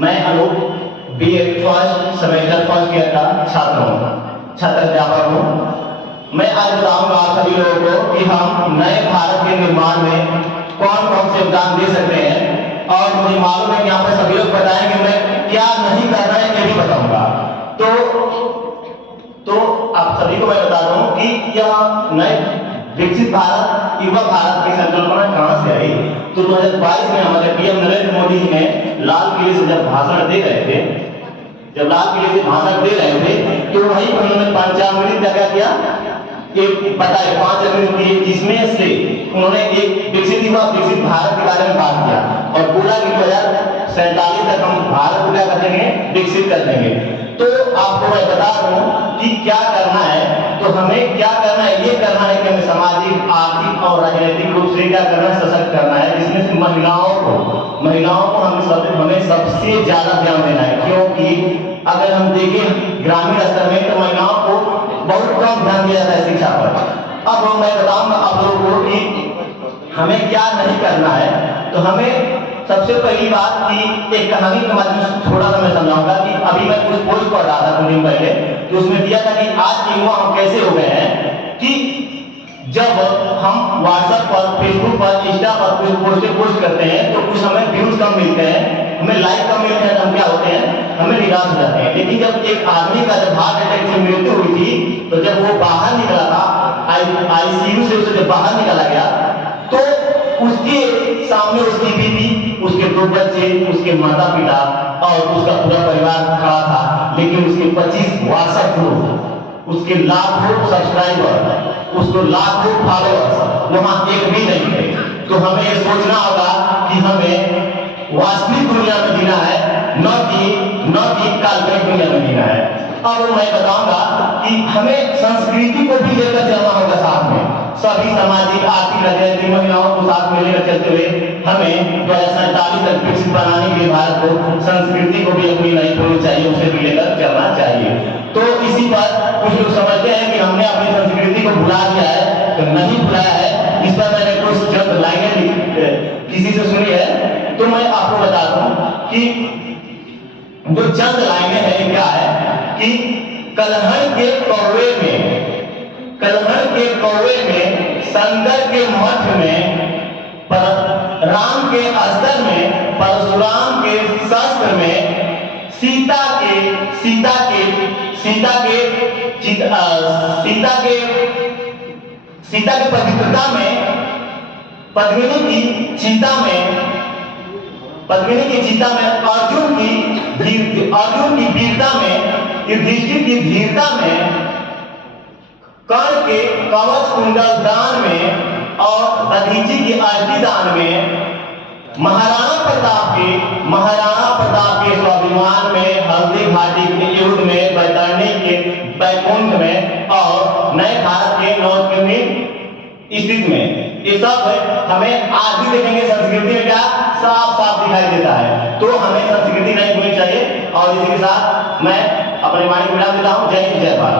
मैं Anoop BA first semester first year का छात्र अध्यापक हूँ। मैं आज बताऊंगा आप सभी लोगों को कि हम नए भारत के निर्माण में कौन कौन से योगदान दे सकते हैं, और मुझे मालूम है कि यहाँ पर सभी लोग बताएंगे, मैं क्या नहीं करना है ये भी बताऊंगा। तो आप सभी को मैं बता दूं कि यह नए विकसित भारत, युवा भारत की संकल्पना कहां से आई। तो 2022 में हमारे पीएम नरेंद्र मोदी जी ने लाल किले से जब भाषण दे रहे थे, तो वहीं पर उन्होंने 5 जगह किया, एक बताए 5 अग्नि किए, जिसमें से उन्होंने एक विकसित भारत के बारे में बात किया, और पूरा 2047 तक हम भारत को क्या कर देंगे, विकसित कर देंगे। तो आपको मैं बता दूं कि क्या करना है। तो हमें क्या करना है, ये करना है कि हमें सामाजिक, आर्थिक और राजनीतिक रूप से क्या करना है, सशक्त करना है, जिसमें से महिलाओं को हमें सबसे ज्यादा ध्यान देना है। क्योंकि अगर हम देखें ग्रामीण स्तर में तो महिलाओं को बहुत कम ध्यान दिया जाता है शिक्षा पर। अब मैं बताऊंगा आप लोगों को कि हमें क्या नहीं करना है। तो हमें सबसे पहली बात की एक कहानी के माध्यम से थोड़ा सा मैं समझाऊंगा कि अभी मैं कुछ पोस्ट पढ़ रहा था कुछ दिन पहले, तो उसमें दिया था कि आज के युवा हम कैसे हो गए हैं कि जब हम व्हाट्सएप पर, फेसबुक पर, इंस्टा पर कुछ पोस्ट करते हैं तो कुछ हमें व्यूज कम मिलते हैं, हमें लाइक कम मिलते हैं, तो हम क्या होते हैं, हमें निराश हो जाते हैं। लेकिन जब एक आदमी का जब हार्ट अटैक से मृत्यु हुई थी, तो जब वो बाहर निकला था आईसीयू से, उसे जब बाहर निकाला गया तो उसके सामने उसकी बीवी, उसके 2 बच्चे, उसके माता पिता और उसका पूरा परिवार खड़ा था। लेकिन उसके 25 व्हाट्सएप ग्रुप, उसके लाखों सब्सक्राइबर, उसको लाखों फॉलोअर्स वहां एक भी नहीं थे। तो हमें ये सोचना होगा कि हमें वास्तविक दुनिया में जीना है, न कि काल्पनिक दुनिया में जीना है। अब मैं बताऊंगा कि हमें संस्कृति को भी लेकर चलना होगा साथ में, सभी सामाजिक, आर्थिक, राजनीतिक महिलाओं को साथ में लेकर चलते हुए हमें 2047 तक विकसित बनाने के लिए भारत को संस्कृति को भी अपनी नहीं छोड़नी चाहिए, उसे भी लेकर चलना चाहिए। तो इसी पर कुछ लोग समझते हैं कि हमने अपनी संस्कृति को भुला दिया है, तो नहीं भुलाया है। इस पर मैंने कुछ चंद लाइनें किसी से सुनी है, तो मैं आपको बता दूं कि जो चंद लाइनें हैं क्या है कि कलहर के कौवे में, संकर के मठ में, राम के अस्त्र में, परशुराम के शस्त्र में, सीता के पवित्रता में, पद्मिनी की चिता में, अर्जुन की वीरता में, युधिष्ठिर की धीरता में, कर्ण के कवच कुंडल दान में और दधीचि की अष्टि दान में, महाराणा प्रताप के स्वाभिमान में, हल्दी घाटी के युद्ध में, बैतरणी के बैकुंठ में, और नए भारत के नवनिर्मित स्थिति में। ये सब हमें आज भी देखेंगे संस्कृति में क्या साफ दिखाई देता है। तो हमें संस्कृति नहीं भूलनी चाहिए। और इसी के साथ मैं अपने वाणी विराम देता हूं। जय हिंद, जय भारत।